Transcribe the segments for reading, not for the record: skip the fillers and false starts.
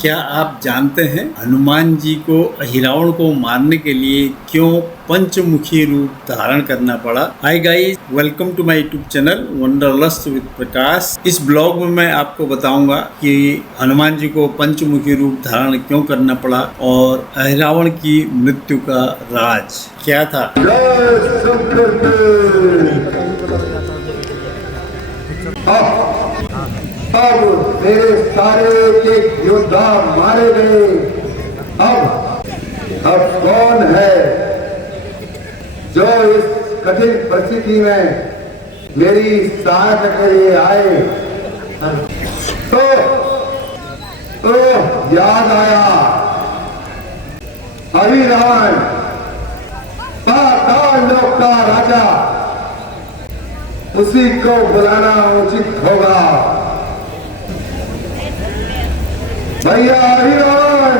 क्या आप जानते हैं हनुमान जी को अहिरावण को मारने के लिए क्यों पंचमुखी रूप धारण करना पड़ा? Hi guys, welcome to my YouTube channel Wanderlust with Prakash. इस ब्लॉग में मैं आपको बताऊंगा कि हनुमान जी को पंचमुखी रूप धारण क्यों करना पड़ा और अहिरावण की मृत्यु का राज क्या था। अब मेरे सारे के योद्धा मारे गए। अब कौन है जो इस कठिन परिस्थिति में मेरी सहायता के लिए आए? तो याद आया, अहिरावण पाताल लोक का राजा, उसी को बुलाना उचित होगा। भैया अहिरावण,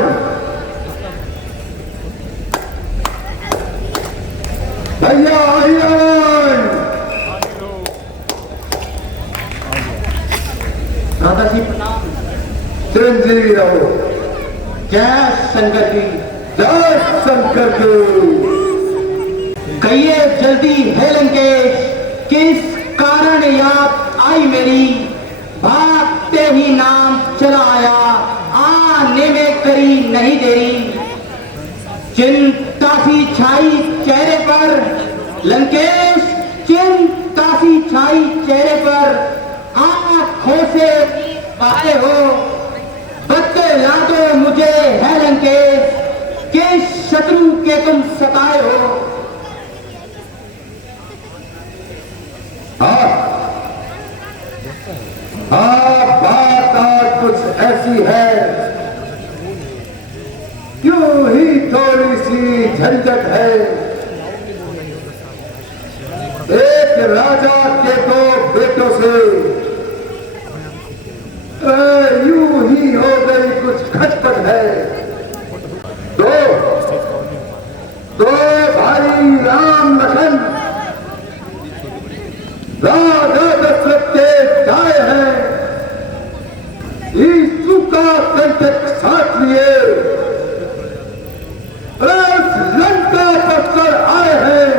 भैया अहिरावण। दादाजी चिरंजीवी रहो। जय शंकर जी, जय शंकर जी। कहिए जल्दी है लंकेश, किस कारण याद आई मेरी? भागते ही नाम चला आया, आने में करी नहीं देरी। चिंता सी छाई चेहरे पर लंकेश, चिंता सी छाई चेहरे पर, आंखों से पाए हो। बतला दो मुझे है लंकेश, किस शत्रु के तुम सताए हो? बात आज कुछ ऐसी है, क्यों ही थोड़ी सी झंझट है। एक राजा के दो बेटों से यूं ही हो गई कुछ खटपट है। दो भाई राम लखन राजा दशरथ के गाय हैं, यीशु का कंटक साथ लिए लंका पर चढ़ आए हैं।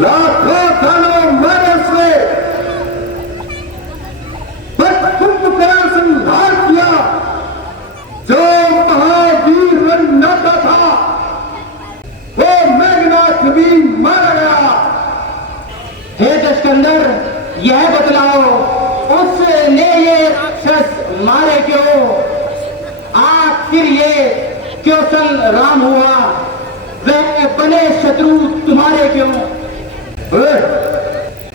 लाखों दानों मारे से कुंभकर्ण संहार किया, जो महावीर रन्नाता था वो मेघनाथ भी मारा गया। हे दशकंदर, यह बतलाओ उसने ये राक्षस मारे क्यों? आखिर ये क्यों संग्राम हुआ? वह बने शत्रु तुम्हारे क्यों?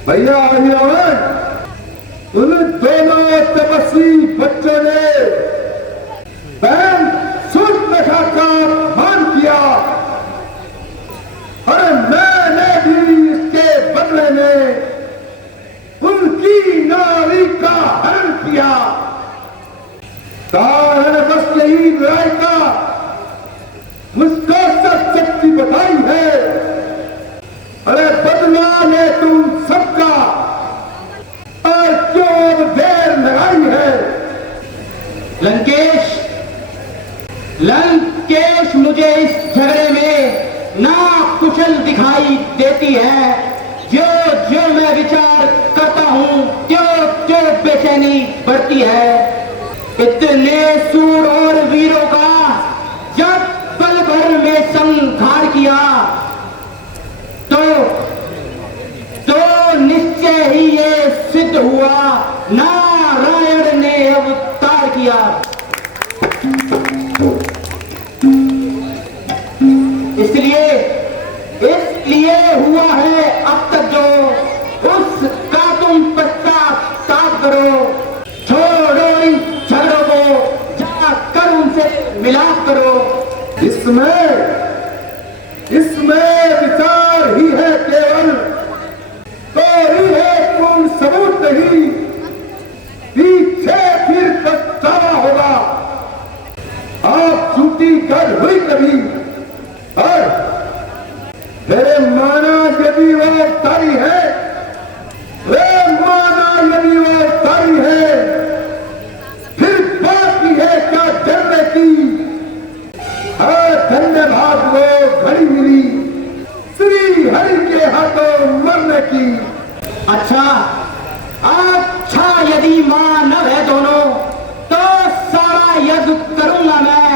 भैया अहिरावण, उन दोनों तपस्वी बच्चों ने बहन सूर्पनखा का अपमान किया, और मैंने भी इसके बदले में उनकी नारी का हरण किया। कारण बस यही लड़ाई का मुझको सब शक्ति बताई है। अरे बदला ले तुम सबका, और क्यों देर लगाई है? लंकेश, लंकेश मुझे इस झगड़े में ना कुशल दिखाई देती है। जो जो मैं विचार करता हूँ त्यों त्यों बेचैनी बढ़ती है। इतने सूर और वीरों का जब पल भर में संहार किया तो निश्चय ही ये सिद्ध हुआ, नारायण ने अवतार किया। इसलिए हुआ है अब तक जो, उसका तुम पश्चाताप करो। छोड़ो इन झगड़ों को, जाकर उनसे मिलाप करो। इसमें विचार ही है केवल, कोई है पूर्ण सबूत नहीं। पीछे फिर पछतावा होगा। आप झूठी गढ़ हुई कभी, और मेरे माना यदि वो तारी है, वे माना यदि वो तारी है, फिर बाकी है शक्ति। अच्छा अच्छा, यदि मानव है दोनों तो सारा यज्ञ करूंगा मैं।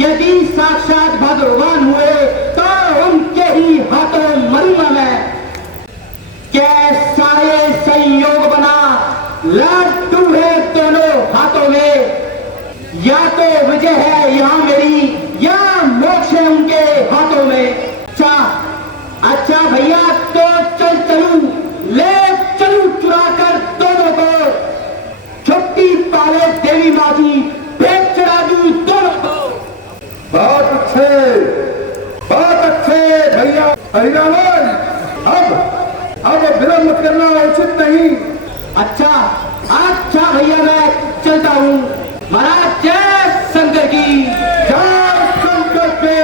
यदि साक्षात भगवान हुए तो उनके ही हाथों मरूंगा मैं। कैसा ये संयोग बना, लड्डू है दोनों हाथों में। या तो विजय है यहाँ मेरी, या मोक्ष है उनके हाथों में। अच्छा भैया, तो चलूं, ले चलूं चुरा कर दोनों को। छुट्टी पाले देवी माँ की, भेंट चढ़ा दूं दोनों को। बहुत अच्छे भैया हरिरावण, अब विलंब करना उचित नहीं। अच्छा भैया, मैं चलता हूँ। महाराज जय शंकर की। जय शंकर के।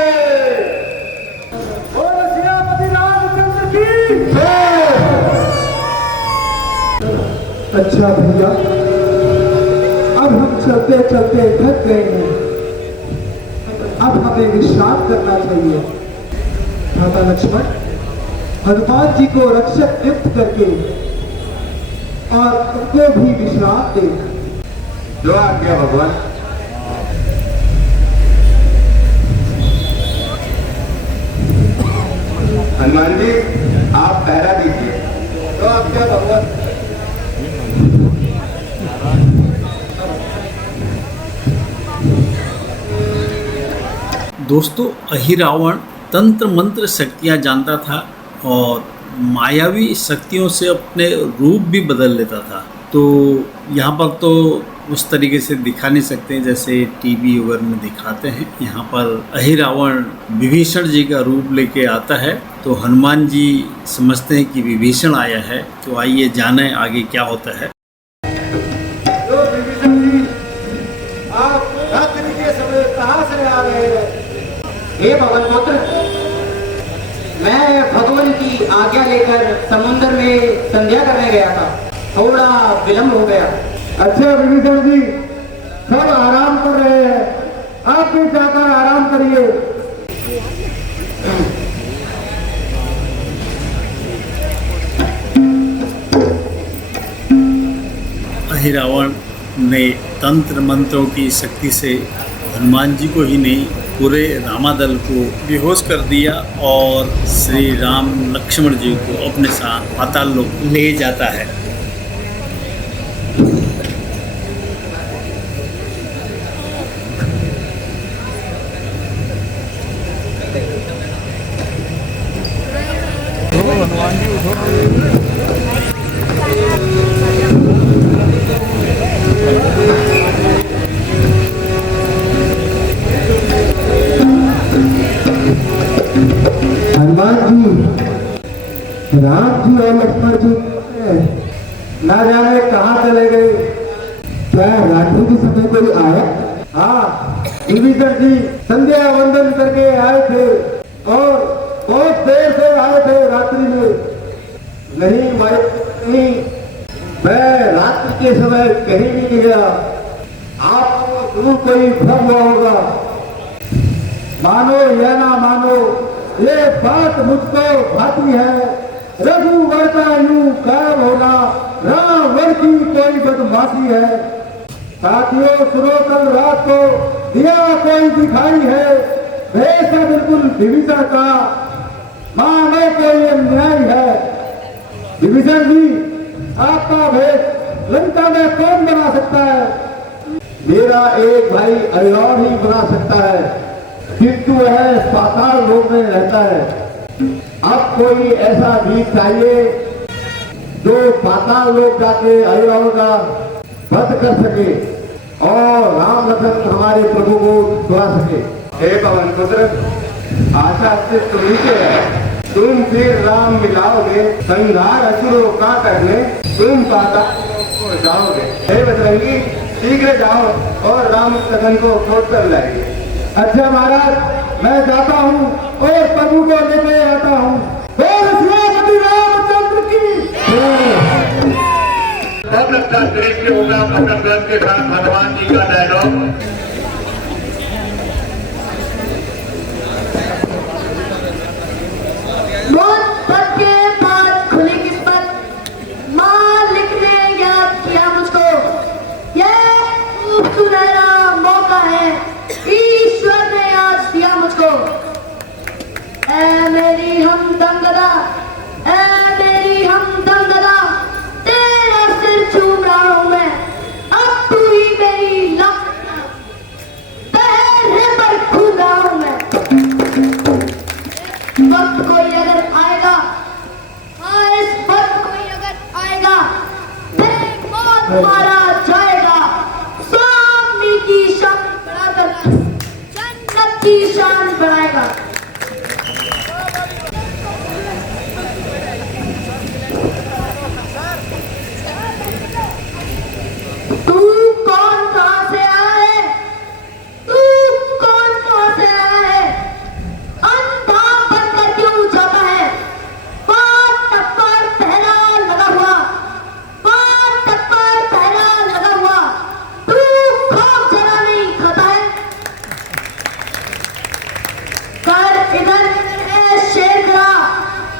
और श्रीपति रामचंद्र की जय। अच्छा भैया, अब हम चलते चलते थक गए हैं, अब हमें विश्राम करना चाहिए। माता लक्ष्मण हनुमान जी को रक्षक नियुक्त करके और उनको भी विश्राम दे। जो आज्ञा भगवान। हनुमान जी, आप पहरा दीजिए। जो आज्ञा भगवान। दोस्तों, अहिरावण तंत्र मंत्र शक्तियाँ जानता था और मायावी शक्तियों से अपने रूप भी बदल लेता था। तो यहाँ पर तो उस तरीके से दिखा नहीं सकते जैसे टीवी वगैरह में दिखाते हैं। यहाँ पर अहिरावण विभीषण जी का रूप लेके आता है, तो हनुमान जी समझते हैं कि विभीषण आया है। तो आइए जाने आगे क्या होता है। तो विभीषण जी, आप रात्रि के समय कहाँ से आ रहे हैं? हे पवन पुत्र, मैं भगवान की आज्ञा लेकर समुद्र में संध्या करने गया था, थोड़ा विलंब हो गया। अच्छा विभीषण जी, सब आराम कर रहे हैं, आप भी जाकर आराम करिए। अहिरावण ने तंत्र मंत्रों की शक्ति से हनुमान जी को ही नहीं, पूरे रामादल को बेहोश कर दिया और श्री राम लक्ष्मण जी को अपने साथ पाताल लोक ले जाता है। हनुमान जी, राम जी और लक्ष्मण जी ना जाने कहाँ चले गए। क्या रात्रि के समय कोई आया? हाँ, विभीषण जी संध्या वंदन करके आए थे और बहुत देर से आए थे रात्रि में। नहीं भाई नहीं, मैं रात्रि के समय कहीं नहीं गया। आपको जरूर कोई भ्रम हुआ होगा। मानो या ना मानो, ये बात मुझको भाती है। रघुवर का यूं कायम होना रावण की कोई बदमाशी है। साथियों सुनो, कल रात को दिया कोई दिखाई है, वैसा बिल्कुल विभीषण का, मानो कोई अन्याय है। विभीषण जी, आपका भेष लंका में कौन बना सकता है? मेरा एक भाई अहिरावण ही बना सकता है, किंतु वह पाताल लोक में रहता है। अब कोई ऐसा बीज चाहिए जो पाताल लोक जाके अहिरावण का वध कर सके और राम लखन हमारे प्रभु को छुड़ा सके। हे पवन पुत्र, आशा से तुम्ही से है। तुम फिर राम मिलाओगे, संहार असुरों का करने तुम पाताल को जाओगे। हे बजरंगी, शीघ्र जाओ और राम लखन को खोज कर लाइए। अच्छा महाराज, मैं जाता हूँ और प्रभु को लेके आता हूँ। श्रीपति रामचंद्र की। बहुत अच्छा दृश्य होगा पटन के साथ हनुमान जी का डायलॉग। बहुत के बाद खुली किस है ईश्वर ने आज दिया मुझको। ऐ मेरी हमदम गदा, ऐ मेरी हमदम गदा, तेरा सिर चूम रहा हूं मैं, अब तू ही मेरी पहरे पर घूम रहा हूं मैं। वक्त कोई अगर आएगा, हाँ इस वक्त कोई अगर आएगा, तेरे मौत मारा जाएगा, स्वामी की शान बढ़ाकर जन्नत की शान बढ़ाएगा। तू कौन कहां से आया है? तू कौन कहां से आया है? अंधा बनकर क्यों जाता है? पांच टप्पर पहरा लगा हुआ, पांच टप्पर पहरा लगा हुआ, तू खौफ जरा नहीं खाता है? कर इधर है शेरखड़ा,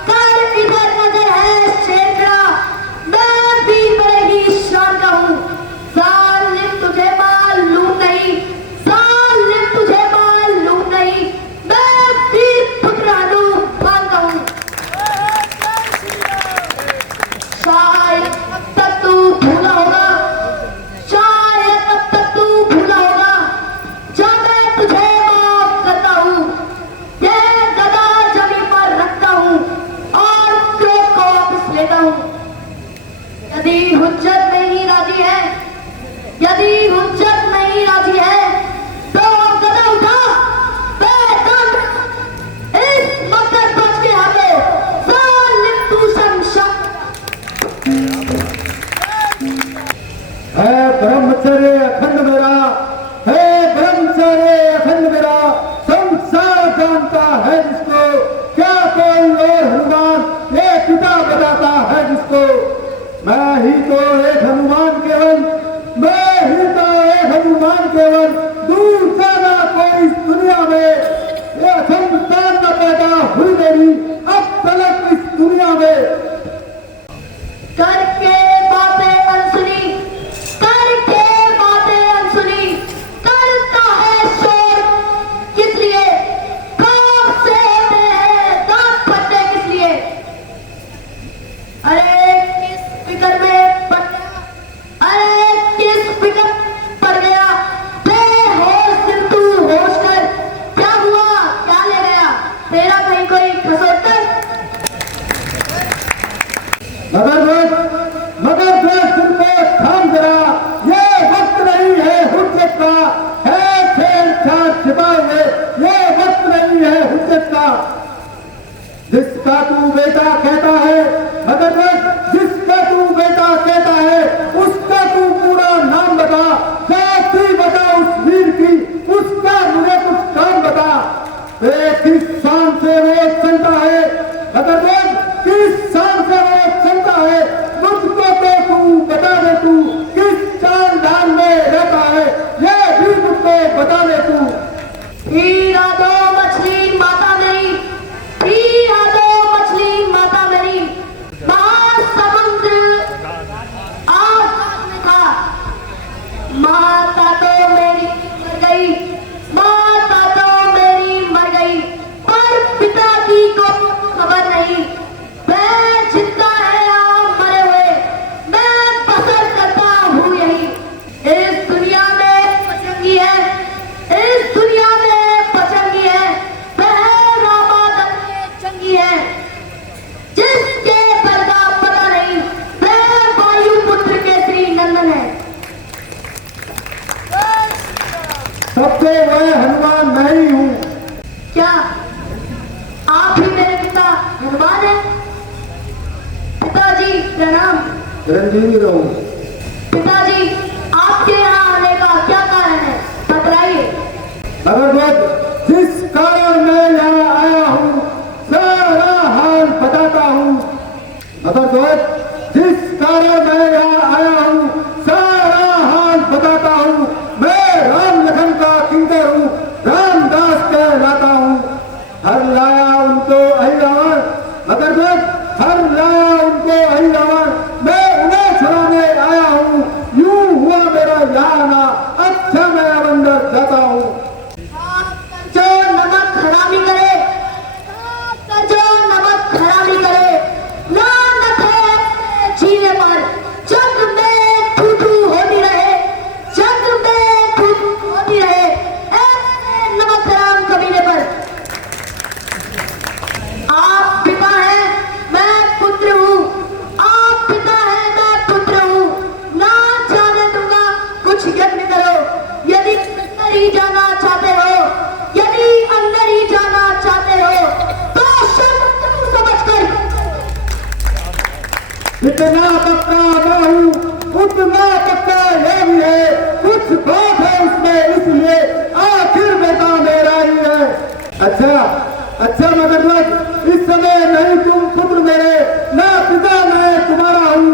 कर इधर नजर है शेरखड़ा, मैं भी बड़े ही शान का हूं। जालिम तुझे मालूम नहीं, जालिम तुझे मालूम नहीं, मैं वीर पुत्र हनुमान का हूं। शायद अब तक तू भूला होगा, शायद अब तक तू भूला होगा, जब मैं तुझे माफ करता हूं, ये गदा जमीन पर रखता हूं और क्रोध को वापस लेता हूं। यदि हुज्जत नहीं राजी है, यदि हुज्जत नहीं राजी है, तो गदा उठा, बेदम इस मकसद बच के आगे, जालिम तू शमशान। है ब्रह्मचर्य अखंड मेरा, है ब्रह्मचर्य अखंड मेरा, संसार जानता है जिसको, क्या कोई और हनुमान ये पिता बताता है जिसको। मैं ही तो एक हनुमान केवल, मैं ही तो एक हनुमान केवल, दूसरा ना कोई इस दुनिया में। ये संतान न पैदा हुई मेरी अब तलक इस दुनिया में। करके बातें अनसुनी, करके बातें अनसुनी, करता है शोर किस लिए? कौन से होते हैं दांत फटते किस लिए? अरे किस फिक्र में पड़ गया, अरे किस फिक्र में पड़ गया, बेहोश दिल तू होश कर, क्या हुआ क्या ले गया तेरा कहीं कोई खसोटकर? मगर दोस्त दिल को थाम जरा, ये वक्त नहीं है हुज्जत का, है छेड़छाड़ छिपाए हुए, ये वक्त नहीं है हुज्जत का। जिसका तू बेटा कहता है, मगर दोस्त जिसका तू बेटा कहता है, उसका तू पूरा नाम बता, जाति बता उस वीर की, उसका मुझे कुछ काम बता। किस शान से वो चलता है, मगर दोस्त किस शान से वो चलता है, मुझको तो तू बता दे, तू किस चाल ढाल में रहता है, ये भी मुझको बता दे तू। हीरा दो मछली माता मेरी, हीरा दो मछली माता मेरी, महासमुद्र आकाश में था, माता तो मेरी मर गई, माता तो मेरी मर गई, पर पिता की को खबर नहीं, मैं जिंदा है या मरे हुए, मैं बसर करता हूँ यही। इस दुनिया में पचंगी है, इस दुनिया में पचंगी है, वह रामादन में चंगी है, जिसके पर का पता नहीं, वह वायु पुत्र के श्री नंदन है। सबसे मैं हनुमान मैं ही हूँ। क्या आप ही मेरे पिता हनुमान हैं? पिताजी प्रणाम। चिरंजीवी रहूं। पिताजी आपके यहाँ आने का क्या कारण है, बतलाइए। मगर दोस्त जिस कारण मैं यहाँ आया हूँ, सारा हाल बताता हूँ। मगर दोस्त जिस कारण मैं यहाँ आया हूँ, सारा हाल बताता हूँ। मैं राम लखन का किंकर हूँ, रामदास कहलाता हूँ। हर लाया उनको अहिरावण, मगर दोस्त हर लाया उनको अहिरावण, मैं उन्हें छुड़ाने ही जाना चाहते हो, यदि अंदर ही जाना चाहते हो तो शर्म समझकर इतना पक्का मैं हूँ उतना पक्का ये भी है, कुछ बात है उसमें इसलिए आखिर में काम मेरा ही है। अच्छा मगर इस समय नहीं तुम पुत्र मेरे, ना पिता मैं तुम्हारा हूँ,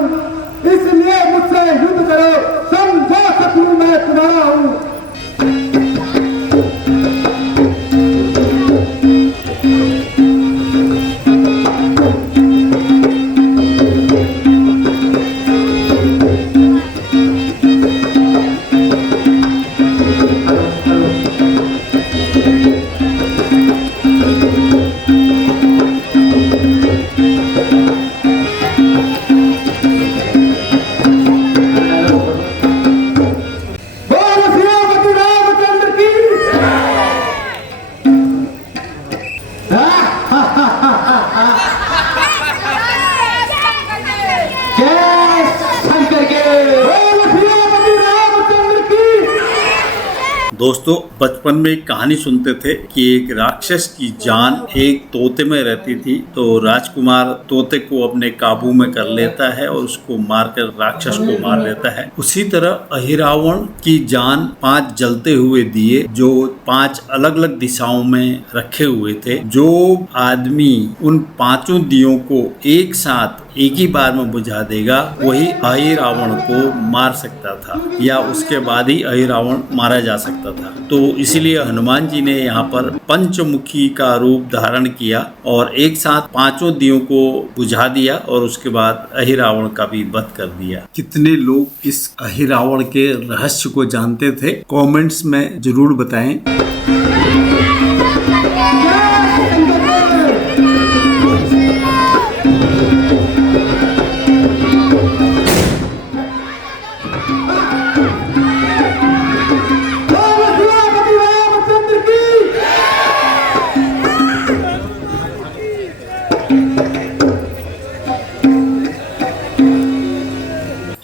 इसलिए मुझसे युद्ध करो, समझा सकूं मैं तुम्हारा हूँ। दोस्तों, बचपन में एक कहानी सुनते थे कि एक राक्षस की जान एक तोते में रहती थी। तो राजकुमार तोते को अपने काबू में कर लेता है और उसको मारकर राक्षस को मार देता है। उसी तरह अहिरावण की जान 5 जलते हुए दिए जो 5 अलग अलग दिशाओं में रखे हुए थे। जो आदमी उन 5 दियों को एक साथ एक ही बार में बुझा देगा वही अहिरावण को मार सकता था, या उसके बाद ही अहिरावण मारा जा सकता था। तो इसलिए हनुमान जी ने यहाँ पर पंचमुखी का रूप धारण किया और एक साथ 5 दियों को बुझा दिया और उसके बाद अहिरावण का भी वध कर दिया। कितने लोग इस अहिरावण के रहस्य को जानते थे? कमेंट्स में जरूर बताएं।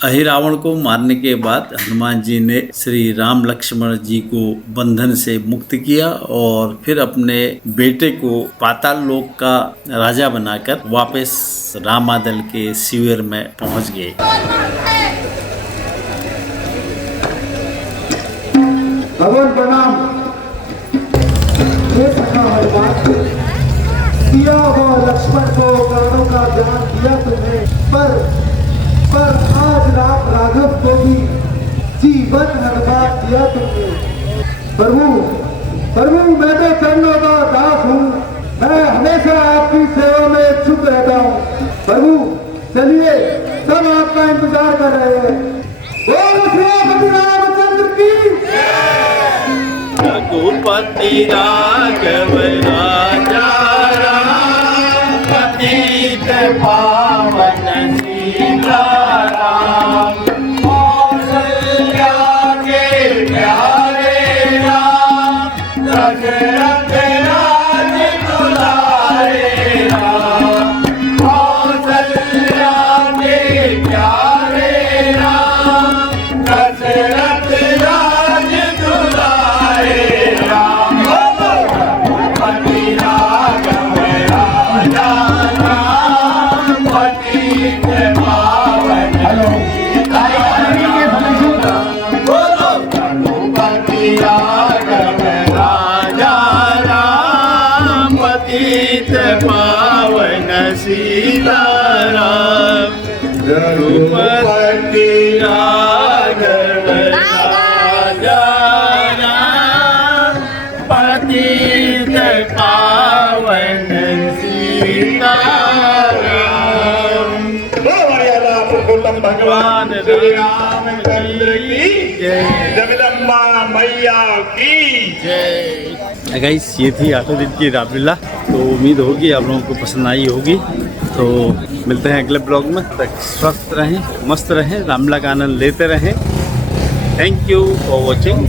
अहिरावण को मारने के बाद हनुमान जी ने श्री राम लक्ष्मण जी को बंधन से मुक्त किया और फिर अपने बेटे को पाताल लोक का राजा बनाकर वापस रामादल के शिविर में पहुंच गए। भगवान प्रणाम। ये सखा हनुमान दिया वो लक्ष्मण को प्राणों का ज्ञान दिया तुमने, पर आज राम राघव को भी जीवन हनुमान दिया तुमने। प्रभु मैं तो चरणों का दास हूँ, मैं हमेशा आपकी सेवा में चुप रहता हूँ। प्रभु चलिए, सब आपका इंतजार कर रहे हैं। बोलो श्री रामचंद्र की। रघुपति राघव राजा राम, पतित पावन सीताराम, कौशल्या के प्यारे राम, दशरथ राज दुलारे राम, कौशल्या के प्यारे राम, दशरथ राज दुलारे राम, रघुपति राघव राजा राम, पतित पावन रघुपति राघव राजा राम, पतित पावन सीताराम, रघुपति राघव राजा राम, पतित पावन सीताराम। भगवान श्री रामचंद्र की जय, जगदम्बा मैया की जय। गाइस, ये थी 8 दिन की रामलीला। तो उम्मीद होगी आप लोगों को पसंद आई होगी। तो मिलते हैं अगले ब्लॉग में। तक स्वस्थ रहें, मस्त रहें, रामलीला का आनंद लेते रहें। Thank you for watching.